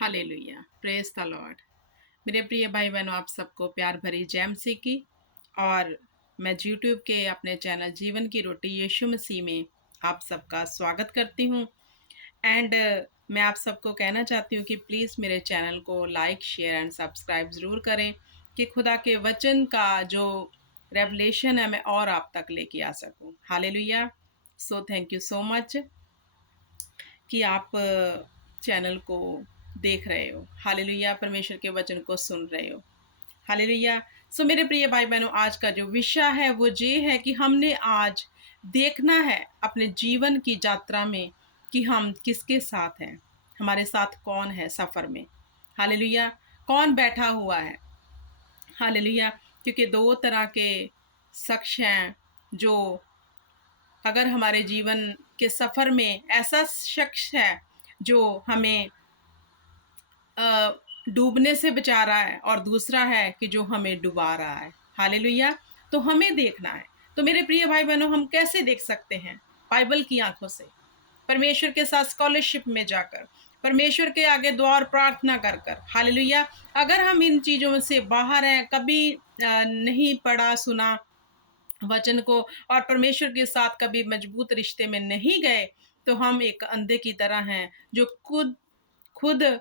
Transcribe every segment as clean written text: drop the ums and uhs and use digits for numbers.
Hallelujah, praise the Lord. मेरे प्रिय भाई बहनों, आप सबको प्यार भरी जय मसीह की। और मैं यूट्यूब के अपने चैनल जीवन की रोटी यीशु मसीह में आप सबका स्वागत करती हूँ। एंड मैं आप सबको कहना चाहती हूँ कि प्लीज़ मेरे चैनल को लाइक शेयर एंड सब्सक्राइब ज़रूर करें कि खुदा के वचन का जो रेवलेशन है मैं और आप तक लेके आ सकूँ। Hallelujah. So thank you so much कि आप चैनल को देख रहे हो। हालेलुया, परमेश्वर के वचन को सुन रहे हो। हालेलुया। सो मेरे प्रिय भाई बहनों, आज का जो विषय है वो ये है कि हमने आज देखना है अपने जीवन की यात्रा में कि हम किसके साथ हैं, हमारे साथ कौन है सफ़र में। हालेलुया। कौन बैठा हुआ है। हालेलुया। क्योंकि दो तरह के शख्स हैं जो अगर हमारे जीवन के सफ़र में ऐसा शख्स है जो हमें डूबने से बचा रहा है और दूसरा है कि जो हमें डुबा रहा है। हालेलुया। तो हमें देखना है। तो मेरे प्रिय भाई बहनों, हम कैसे देख सकते हैं? बाइबल की आंखों से, परमेश्वर के साथ स्कॉलरशिप में जाकर, परमेश्वर के आगे दुआ और प्रार्थना कर कर। हालेलुया। अगर हम इन चीज़ों से बाहर हैं, कभी नहीं पढ़ा सुना वचन को और परमेश्वर के साथ कभी मजबूत रिश्ते में नहीं गए, तो हम एक अंधे की तरह हैं जो खुद खुद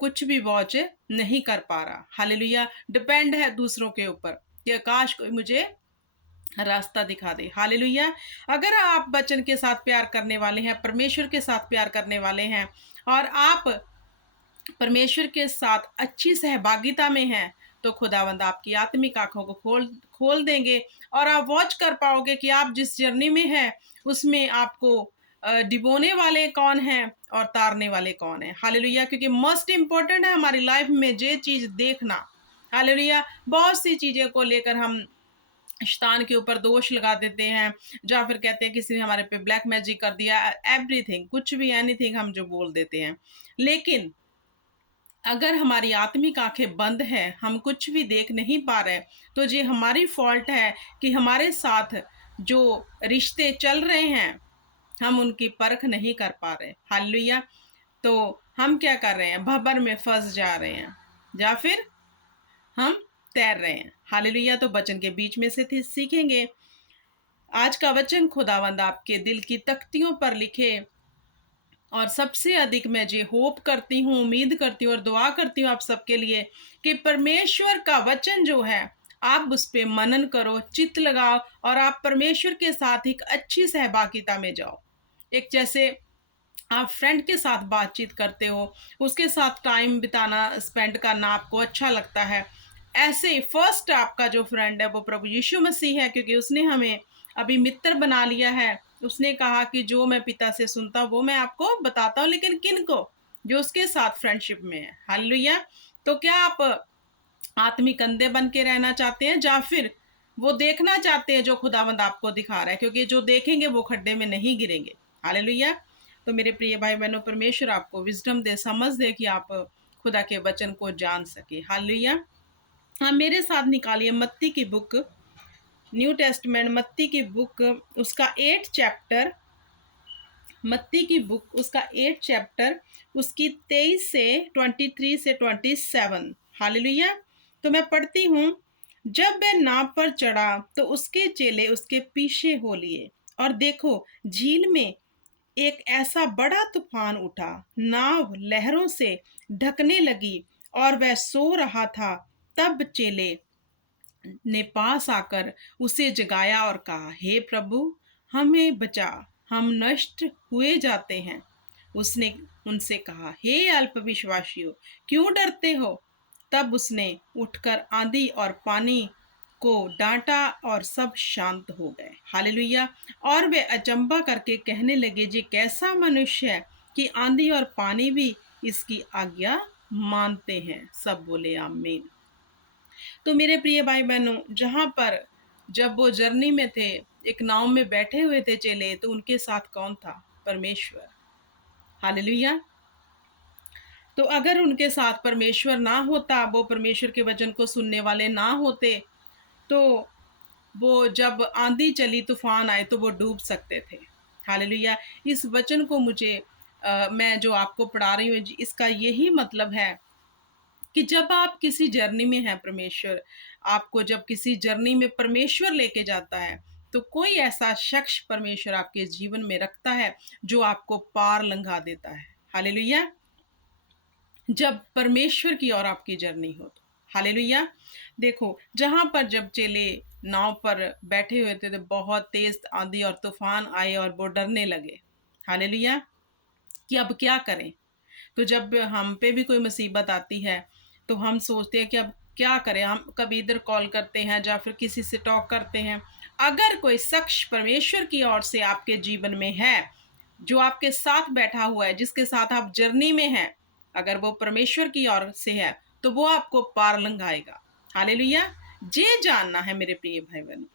कुछ भी वॉच नहीं कर पा रहा। हालेलुया। डिपेंड है दूसरों के ऊपर कि काश कोई मुझे रास्ता दिखा दे। हालेलुया। अगर आप वचन के साथ प्यार करने वाले हैं, परमेश्वर के साथ प्यार करने वाले हैं और आप परमेश्वर के साथ अच्छी सहभागिता में हैं, तो खुदावंद आपकी आत्मिक आंखों को खोल खोल देंगे और आप वॉच कर पाओगे कि आप जिस जर्नी में हैं उसमें आपको डिबोने वाले कौन हैं और तारने वाले कौन हैं। हालेलुया। क्योंकि मोस्ट इम्पोर्टेंट है हमारी लाइफ में ये चीज़ देखना। हालेलुया। बहुत सी चीज़ें को लेकर हम शैतान के ऊपर दोष लगा देते हैं, या फिर कहते हैं किसी ने हमारे पे ब्लैक मैजिक कर दिया। एवरीथिंग, कुछ भी, एनीथिंग हम जो बोल देते हैं। लेकिन अगर हमारी आत्मिक आंखें बंद हैं, हम कुछ भी देख नहीं पा रहे, तो ये हमारी फॉल्ट है कि हमारे साथ जो रिश्ते चल रहे हैं हम उनकी परख नहीं कर पा रहे। हालेलुया। तो हम क्या कर रहे हैं? भंवर में फंस जा रहे हैं या फिर हम तैर रहे हैं। हालेलुया। तो वचन के बीच में से सीखेंगे। आज का वचन खुदावंद आपके दिल की तख्तियों पर लिखे और सबसे अधिक मैं ये होप करती हूँ, उम्मीद करती हूँ और दुआ करती हूँ आप सबके लिए कि परमेश्वर का वचन जो है आप उस पे मनन करो, चित्त लगाओ और आप परमेश्वर के साथ एक अच्छी सहभागिता में जाओ। एक जैसे आप फ्रेंड के साथ बातचीत करते हो, उसके साथ टाइम बिताना, स्पेंड करना आपको अच्छा लगता है। ऐसे फर्स्ट आपका जो फ्रेंड है वो प्रभु यीशु मसीह है, क्योंकि उसने हमें अभी मित्र बना लिया है। उसने कहा कि जो मैं पिता से सुनता हूँ वो मैं आपको बताता हूँ, लेकिन किन को? जो उसके साथ फ्रेंडशिप में है। हालेलुया। तो क्या आप आत्मिक अंधे बन के रहना चाहते हैं या फिर वो देखना चाहते हैं जो खुदावंद आपको दिखा रहा है? क्योंकि जो देखेंगे वो खड्डे में नहीं गिरेंगे। हालेलुया। तो मेरे प्रिय भाई बहनों, परमेश्वर आपको विजडम दे, समझ दे कि आप खुदा के वचन को जान सके। हालेलुया। हाँ, मेरे साथ निकालिए मत्ती की बुक, न्यू टेस्टमेंट मत्ती की बुक, उसका 8 चैप्टर, मत्ती की बुक उसका 8 चैप्टर, उसकी 23 से 23 से 27। हालेलुया। तो मैं पढ़ती हूँ। जब वह नाव पर चढ़ा तो उसके चेले उसके पीछे हो लिए, और देखो झील में एक ऐसा बड़ा तूफान उठा, नाव लहरों से ढकने लगी और वह सो रहा था। तब चेले ने पास आकर उसे जगाया और कहा, हे प्रभु, हमें बचा, हम नष्ट हुए जाते हैं। उसने उनसे कहा, हे अल्पविश्वासियों, क्यों डरते हो? तब उसने उठकर आंधी और पानी को डांटा और सब शांत हो गए। हालेलुया। और वे अचंभा करके कहने लगे, जी कैसा मनुष्य है कि आंधी और पानी भी इसकी आज्ञा मानते हैं। सब बोले आमीन। तो मेरे प्रिय भाई बहनों, जहाँ पर जब वो जर्नी में थे, एक नाव में बैठे हुए थे चेले, तो उनके साथ कौन था? परमेश्वर। हालेलुया। तो अगर उनके साथ परमेश्वर ना होता, वो परमेश्वर के वचन को सुनने वाले ना होते, तो वो जब आंधी चली, तूफान आए, तो वो डूब सकते थे। हालेलुया। इस वचन को मुझे मैं जो आपको पढ़ा रही हूँ इसका यही मतलब है कि जब आप किसी जर्नी में हैं, परमेश्वर आपको जब किसी जर्नी में परमेश्वर लेके जाता है, तो कोई ऐसा शख्स परमेश्वर आपके जीवन में रखता है जो आपको पार लंघा देता है। हालेलुया। जब परमेश्वर की ओर आपकी जर्नी हो तो हालेलुया। देखो, जहां पर जब चेले नाव पर बैठे हुए थे तो बहुत तेज आंधी और तूफान आए और वो डरने लगे। हालेलुया। कि अब क्या करें। तो जब हम पे भी कोई मुसीबत आती है तो हम सोचते हैं कि अब क्या करें। हम कभी इधर कॉल करते हैं या फिर किसी से टॉक करते हैं। अगर कोई शख्स परमेश्वर की ओर से आपके जीवन में है, जो आपके साथ बैठा हुआ है, जिसके साथ आप जर्नी में हैं, अगर वो परमेश्वर की ओर से है तो वो आपको पार लंघाएगा। हालेलुया। ये जानना है मेरे प्रिय भाई बहनों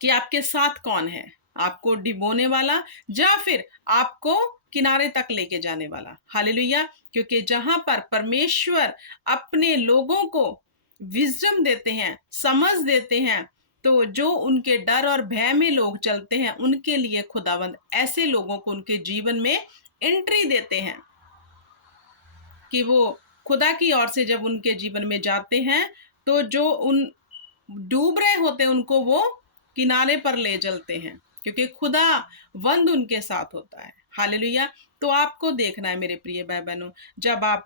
कि आपके साथ कौन है, आपको डिबोने वाला या फिर आपको किनारे तक लेके जाने वाला। हालेलुया। क्योंकि जहां पर परमेश्वर अपने लोगों को विजडम देते हैं, समझ देते हैं, तो जो उनके डर और भय में लोग चलते हैं उनके लिए खुदावंद ऐसे लोगों को उनके जीवन में एंट्री देते हैं कि वो खुदा की ओर से जब उनके जीवन में जाते हैं तो जो उन डूब रहे होते हैं उनको वो किनारे पर ले चलते हैं, क्योंकि खुदा वंद उनके साथ होता है। हालेलुया। तो आपको देखना है मेरे प्रिय भाई बहनों, जब आप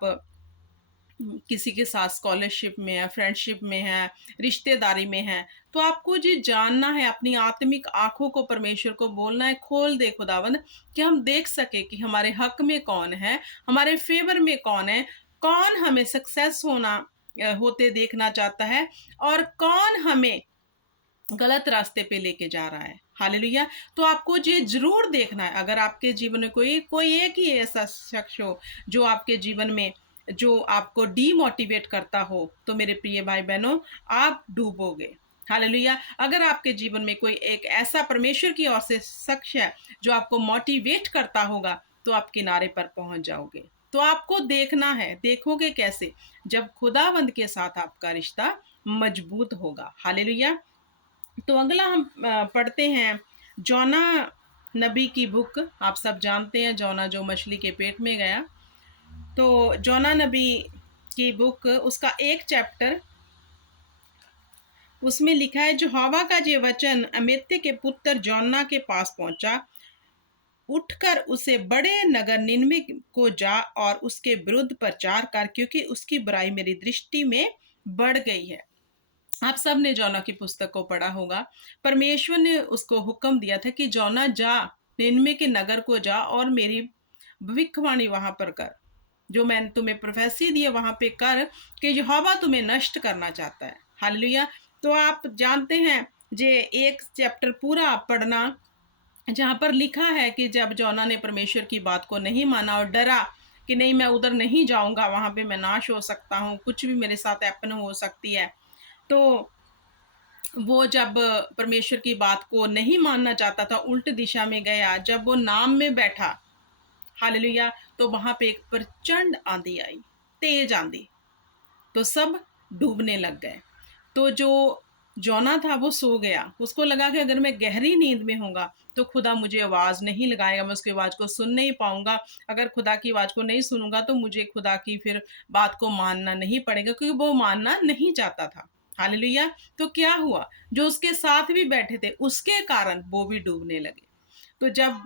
किसी के साथ स्कॉलरशिप में है, फ्रेंडशिप में है, रिश्तेदारी में है, तो आपको ये जानना है, अपनी आत्मिक आंखों को परमेश्वर को बोलना है, खोल दे खुदावंद, कि हम देख सके कि हमारे हक में कौन है, हमारे फेवर में कौन है, कौन हमें सक्सेस होते देखना चाहता है और कौन हमें गलत रास्ते पे लेके जा रहा है। हालेलुया। तो आपको ये जरूर देखना है। अगर आपके जीवन में कोई कोई एक ही ऐसा शख्स हो जो आपके जीवन में जो आपको डीमोटिवेट करता हो, तो मेरे प्रिय भाई बहनों आप डूबोगे। हालेलुया। अगर आपके जीवन में कोई एक ऐसा परमेश्वर की ओर से शख्स है जो आपको मोटिवेट करता होगा, तो आप किनारे पर पहुंच जाओगे। तो आपको देखना है। देखोगे कैसे? जब खुदावंद के साथ आपका रिश्ता मजबूत होगा। हालेलुया। तो अगला हम पढ़ते हैं जोना नबी की बुक। आप सब जानते हैं जोना जो मछली के पेट में गया। तो जोना नबी की बुक उसका एक चैप्टर, उसमें लिखा है, जो हवा का ये वचन अमित्य के पुत्र जोना के पास पहुंचा, उठकर उसे बड़े नगर निनवे को जा और उसके विरुद्ध प्रचार कर, क्योंकि उसकी बुराई मेरी दृष्टि में बढ़ गई है। आप सब ने जोना की पुस्तक को पढ़ा होगा। परमेश्वर ने उसको हुक्म दिया था कि जोना जा, निनवे के नगर को जा और मेरी भविष्यवाणी वहां पर कर, जो मैंने तुम्हें प्रोफेसी दी है वहां पे कर, कि यहोवा तुम्हें नष्ट करना चाहता है। हालेलुया। तो आप जानते हैं जे एक चैप्टर पूरा आप पढ़ना, जहां पर लिखा है कि जब जोना ने परमेश्वर की बात को नहीं माना और डरा कि नहीं मैं उधर नहीं जाऊंगा, वहां पे मैं नाश हो सकता हूँ, कुछ भी मेरे साथ हैपन हो सकती है, तो वो जब परमेश्वर की बात को नहीं मानना चाहता था, उल्ट दिशा में गया, जब वो नाम में बैठा, हालेलुया, तो वहां पे एक प्रचंड आंधी आई, तेज आंधी, तो सब डूबने लग गए। तो जो जोना था वो सो गया। उसको लगा कि अगर मैं गहरी नींद में होगा तो खुदा मुझे आवाज नहीं लगाएगा, मैं उसकी आवाज को सुन नहीं पाऊंगा। अगर खुदा की आवाज को नहीं सुनूंगा तो मुझे खुदा की फिर बात को मानना नहीं पड़ेगा, क्योंकि वो मानना नहीं चाहता था। हालेलुया। तो क्या हुआ, जो उसके साथ भी बैठे थे उसके कारण वो भी डूबने लगे। तो जब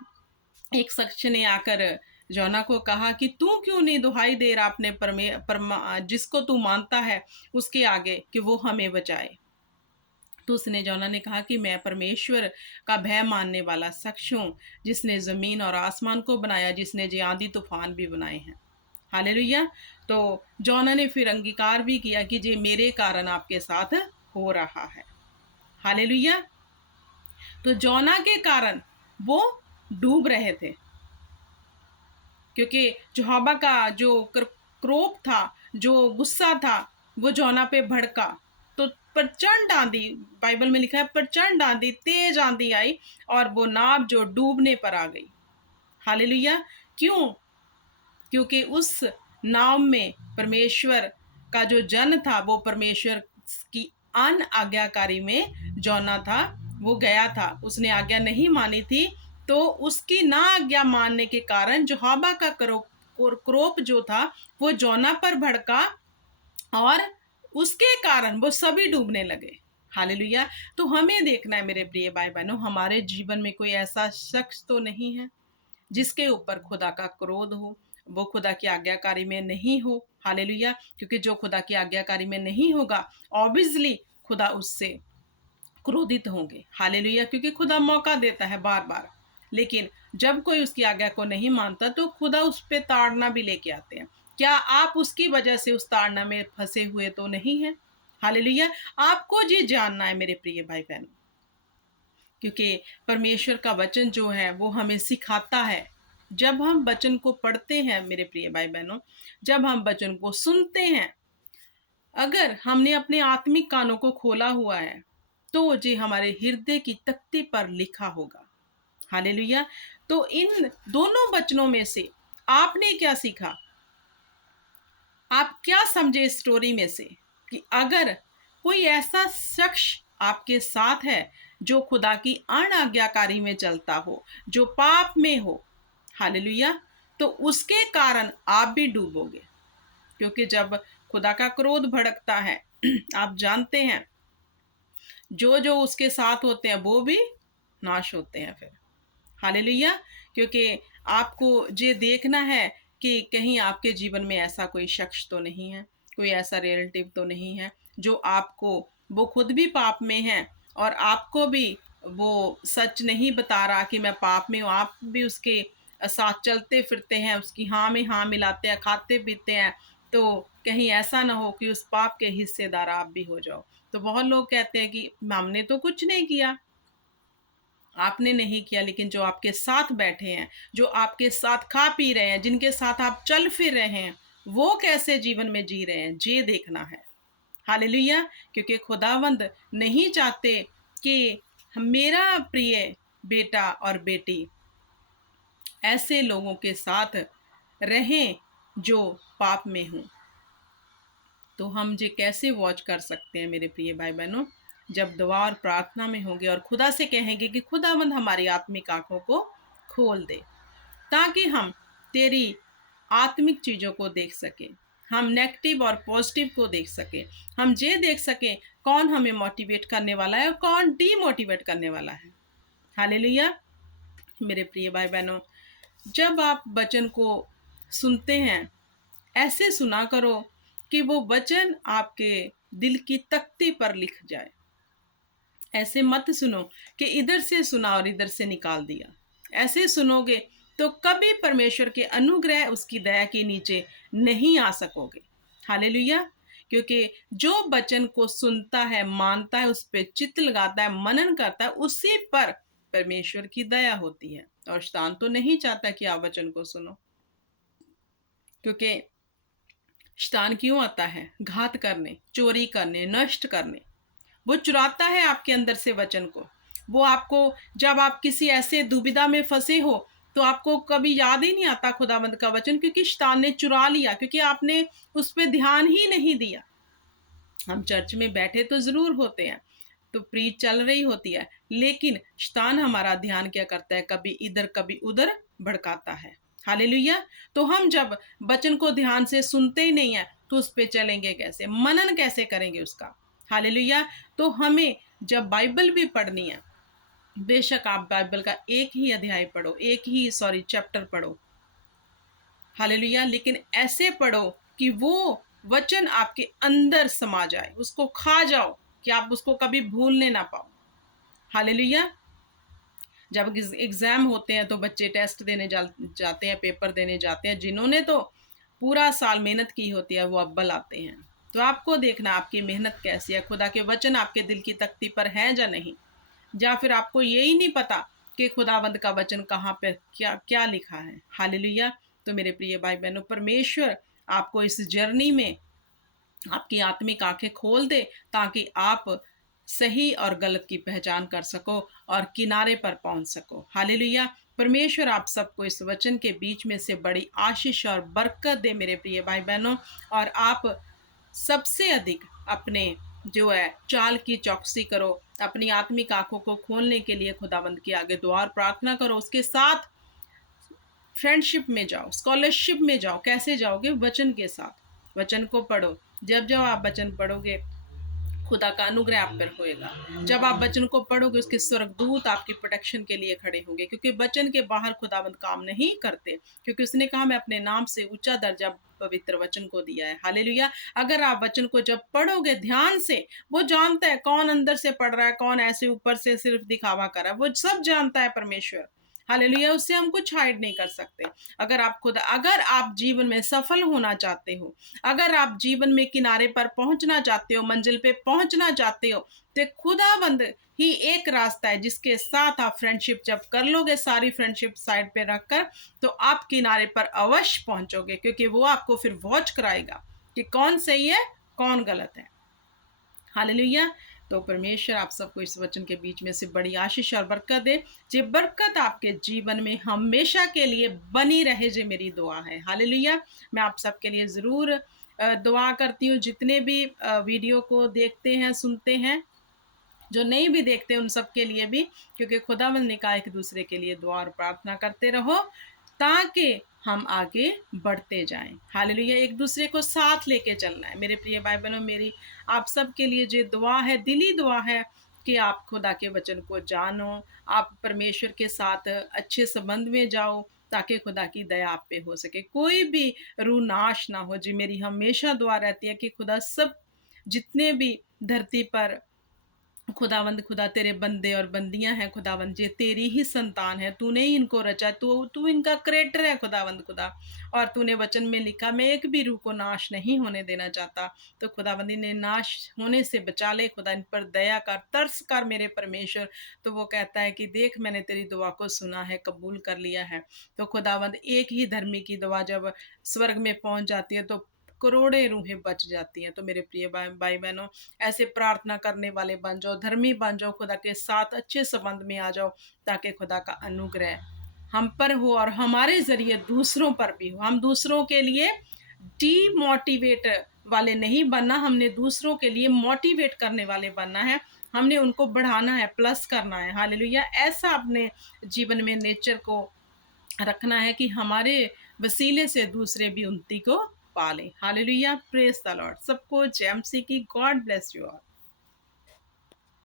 एक शख्स ने आकर जोना को कहा कि तू क्यों नहीं दुहाई दे रहा अपने जिसको तू मानता है उसके आगे कि वो हमें बचाए। तो उसने जोना ने कहा कि मैं परमेश्वर का भय मानने वाला शख्स हूँ, जिसने जमीन और आसमान को बनाया, जिसने जे आंधी तूफान भी बनाए हैं। हालेलुया। तो जोना ने फिर अंगीकार भी किया कि जे मेरे कारण आपके साथ हो रहा है। हालेलुया। तो जोना के कारण वो डूब रहे थे, क्योंकि जोहाबा का जो क्रोध था, जो गुस्सा था, वो जोना पे भड़का। तो प्रचंड आंधी, बाइबल में लिखा है प्रचंड आंधी, तेज आंधी आई और वो नाव जो डूबने पर आ गई। हालेलुया। क्यों? क्योंकि उस नाव में परमेश्वर का जो जन था, वो परमेश्वर की अन आज्ञाकारी में जोना था, वो गया था, उसने आज्ञा नहीं मानी थी, तो उसकी ना आज्ञा मानने के कारण जो हवा का क्रोप जो था वो जोना पर भड़का और उसके कारण वो सभी डूबने लगे। हालेलुया। तो हमें देखना है मेरे प्रिय भाई बहनों, हमारे जीवन में कोई ऐसा शख्स तो नहीं है जिसके ऊपर खुदा का क्रोध हो, वो खुदा की आज्ञाकारी में नहीं हो। हालेलुया। क्योंकि जो खुदा की आज्ञाकारी में नहीं होगा, ऑब्वियसली खुदा उससे क्रोधित होंगे। हालेलुया। क्योंकि खुदा मौका देता है बार बार, लेकिन जब कोई उसकी आज्ञा को नहीं मानता तो खुदा उस पे ताड़ना भी लेके आते हैं। क्या आप उसकी वजह से उस ताड़ना में फंसे हुए तो नहीं है? हालेलुया। आपको ये जानना है मेरे प्रिय भाई बहनों, क्योंकि परमेश्वर का वचन जो है वो हमें सिखाता है। जब हम वचन को पढ़ते हैं मेरे प्रिय भाई बहनों, जब हम वचन को सुनते हैं, अगर हमने अपने आत्मिक कानों को खोला हुआ है तो जी हमारे हृदय की तख्ती पर लिखा होगा। हालेलुया। तो इन दोनों वचनों में से आपने क्या सीखा? आप क्या समझे इस स्टोरी में से कि अगर कोई ऐसा शख्स आपके साथ है जो खुदा की अनाज्ञाकारी में चलता हो, जो पाप में हो, हालेलुया, तो उसके कारण आप भी डूबोगे। क्योंकि जब खुदा का क्रोध भड़कता है आप जानते हैं जो जो उसके साथ होते हैं वो भी नाश होते हैं फिर। हालेलुया। क्योंकि आपको ये देखना है कि कहीं आपके जीवन में ऐसा कोई शख्स तो नहीं है, कोई ऐसा रिलेटिव तो नहीं है जो आपको, वो खुद भी पाप में है और आपको भी वो सच नहीं बता रहा कि मैं पाप में हूँ। आप भी उसके साथ चलते फिरते हैं, उसकी हाँ में हाँ मिलाते हैं, खाते पीते हैं। तो कहीं ऐसा ना हो कि उस पाप के हिस्सेदार आप भी हो जाओ। तो बहुत लोग कहते हैं कि हमने तो कुछ नहीं किया। आपने नहीं किया, लेकिन जो आपके साथ बैठे हैं, जो आपके साथ खा पी रहे हैं, जिनके साथ आप चल फिर रहे हैं, वो कैसे जीवन में जी रहे हैं, ये देखना है। हालेलुया। क्योंकि खुदावंद नहीं चाहते कि मेरा प्रिय बेटा और बेटी ऐसे लोगों के साथ रहें जो पाप में हों। तो हम ये कैसे वॉच कर सकते हैं मेरे प्रिय भाई बहनों? जब दुआ और प्रार्थना में होंगे और खुदा से कहेंगे कि खुदावंद हमारी आत्मिक आंखों को खोल दे, ताकि हम तेरी आत्मिक चीज़ों को देख सकें, हम नेगेटिव और पॉजिटिव को देख सकें, हम ये देख सकें कौन हमें मोटिवेट करने वाला है और कौन डीमोटिवेट करने वाला है। हालेलुया। मेरे प्रिय भाई बहनों, जब आप वचन को सुनते हैं, ऐसे सुना करो कि वो वचन आपके दिल की तख्ती पर लिख जाए। ऐसे मत सुनो कि इधर से सुना और इधर से निकाल दिया। ऐसे सुनोगे तो कभी परमेश्वर के अनुग्रह, उसकी दया के नीचे नहीं आ सकोगे। हालेलुया। क्योंकि जो वचन को सुनता है, मानता है, उस पर चित्त लगाता है, मनन करता है, उसी पर परमेश्वर की दया होती है। और शैतान तो नहीं चाहता कि आप वचन को सुनो। क्योंकि शैतान क्यों आता है? घात करने, चोरी करने, नष्ट करने। वो चुराता है आपके अंदर से वचन को। वो आपको, जब आप किसी ऐसे दुविधा में फंसे हो तो आपको कभी याद ही नहीं आता खुदावंद का वचन, क्योंकि शैतान ने चुरा लिया, क्योंकि आपने उस पर ध्यान ही नहीं दिया। हम चर्च में बैठे तो जरूर होते हैं, तो प्रीच चल रही होती है, लेकिन शैतान हमारा ध्यान क्या करता है? कभी इधर कभी उधर भड़काता है। हालेलुया। तो हम जब वचन को ध्यान से सुनते ही नहीं है तो उस पे चलेंगे कैसे? मनन कैसे करेंगे उसका? हालेलुया। तो हमें जब बाइबल भी पढ़नी है, बेशक आप बाइबल का एक ही अध्याय पढ़ो, चैप्टर पढ़ो। हालेलुया। लेकिन ऐसे पढ़ो कि वो वचन आपके अंदर समा जाए, उसको खा जाओ, कि आप उसको कभी भूलने ना पाओ। हालेलुया। जब एग्जाम होते हैं तो बच्चे टेस्ट देने जाते हैं, पेपर देने जाते हैं, जिन्होंने तो पूरा साल मेहनत की होती है वो अव्वल आते हैं। तो आपको देखना आपकी मेहनत कैसी है, खुदा के वचन आपके दिल की तख्ती पर है या नहीं, या फिर आपको यही नहीं पता कि खुदाबंद का वचन कहाँ पे क्या क्या लिखा है। हालेलुया। तो मेरे प्रिय भाई बहनों, परमेश्वर आपको इस जर्नी में आपकी आत्मिक आंखें खोल दे, ताकि आप सही और गलत की पहचान कर सको और किनारे पर पहुंच सको। हालेलुया। परमेश्वर आप सबको इस वचन के बीच में से बड़ी आशीष और बरकत दे मेरे प्रिय भाई बहनों, और आप सबसे अधिक अपने जो है चाल की चौकसी करो, अपनी आत्मिक आंखों को खोलने के लिए खुदावंद के आगे दुआ और प्रार्थना करो। उसके साथ फ्रेंडशिप में जाओ, स्कॉलरशिप में जाओ। कैसे जाओगे? वचन के साथ। वचन को पढ़ो। जब जब आप वचन पढ़ोगे, खुदा का अनुग्रह आप पर होएगा। जब आप वचन को पढ़ोगे, उसके स्वर्गदूत आपकी प्रोटेक्शन के लिए खड़े होंगे, क्योंकि वचन के बाहर खुदावंद काम नहीं करते, क्योंकि उसने कहा मैं अपने नाम से ऊंचा दर्जा पवित्र वचन को दिया है। हालेलुया। अगर आप वचन को जब पढ़ोगे ध्यान से, वो जानता है कौन अंदर से पढ़ रहा है, कौन ऐसे ऊपर से सिर्फ दिखावा कर रहा है, वो सब जानता है परमेश्वर। हालेलुया। उससे हम कुछ हाइड नहीं कर सकते। अगर आप जीवन में सफल होना चाहते हो, अगर आप जीवन में किनारे पर पहुंचना चाहते हो, मंजिल पे पहुंचना चाहते हो, तो खुदाबंद ही एक रास्ता है जिसके साथ आप फ्रेंडशिप जब कर लोगे, सारी फ्रेंडशिप साइड पे रखकर, तो आप किनारे पर अवश्य पहुंचोगे, क्योंकि वो आपको फिर वॉच कराएगा कि कौन सही है, कौन गलत है। हालेलुया। तो परमेश्वर आप सबको इस वचन के बीच में से बड़ी आशीष और बरकत दे। जे बरकत आपके जीवन में हमेशा के लिए बनी रहे, जे मेरी दुआ है। हालेलुया। मैं आप सबके लिए ज़रूर दुआ करती हूँ। जितने भी वीडियो को देखते हैं, सुनते हैं, जो नहीं भी देखते, उन सब के लिए भी, क्योंकि खुदावंद ने कहा एक दूसरे के लिए दुआ और प्रार्थना करते रहो, ताकि हम आगे बढ़ते जाएं। हालेलुया। एक दूसरे को साथ लेके चलना है। मेरे प्रिय भाई बहनों, मेरी आप सब के लिए जो दुआ है, दिली दुआ है कि आप खुदा के वचन को जानो, आप परमेश्वर के साथ अच्छे संबंध में जाओ, ताकि खुदा की दया आप पे हो सके, कोई भी रूह नाश ना हो। जी मेरी हमेशा दुआ रहती है कि खुदा सब जितने भी धरती पर खुदावंद, खुदा तेरे बंदे और बंदियां हैं खुदावंद, ये तेरी ही संतान है, तूने ही इनको रचा, तू इनका क्रिएटर है खुदावंद खुदा। और तूने वचन में लिखा मैं एक भी रूह को नाश नहीं होने देना चाहता। तो खुदावंदी ने नाश होने से बचा ले खुदा, इन पर दया कर, तरस कर मेरे परमेश्वर। तो वो कहता है कि देख मैंने तेरी दुआ को सुना है, कबूल कर लिया है। तो खुदावंद एक ही धर्मी की दुआ जब स्वर्ग में पहुंच जाती है, तो करोड़े रूहें बच जाती हैं। तो मेरे प्रिय भाई बहनों, ऐसे प्रार्थना करने वाले बन जाओ, धर्मी बन जाओ, खुदा के साथ अच्छे संबंध में आ जाओ, ताकि खुदा का अनुग्रह हम पर हो और हमारे जरिए दूसरों पर भी हो। हम दूसरों के लिए डीमोटिवेट वाले नहीं बनना, हमने दूसरों के लिए मोटिवेट करने वाले बनना है। हमने उनको बढ़ाना है, प्लस करना है। हालेलुया। ऐसा अपने जीवन में नेचर को रखना है कि हमारे वसीले से दूसरे भी उन्नति को पालें। हालेलुया। Praise the Lord. सबको जय मसीह की। God bless you all.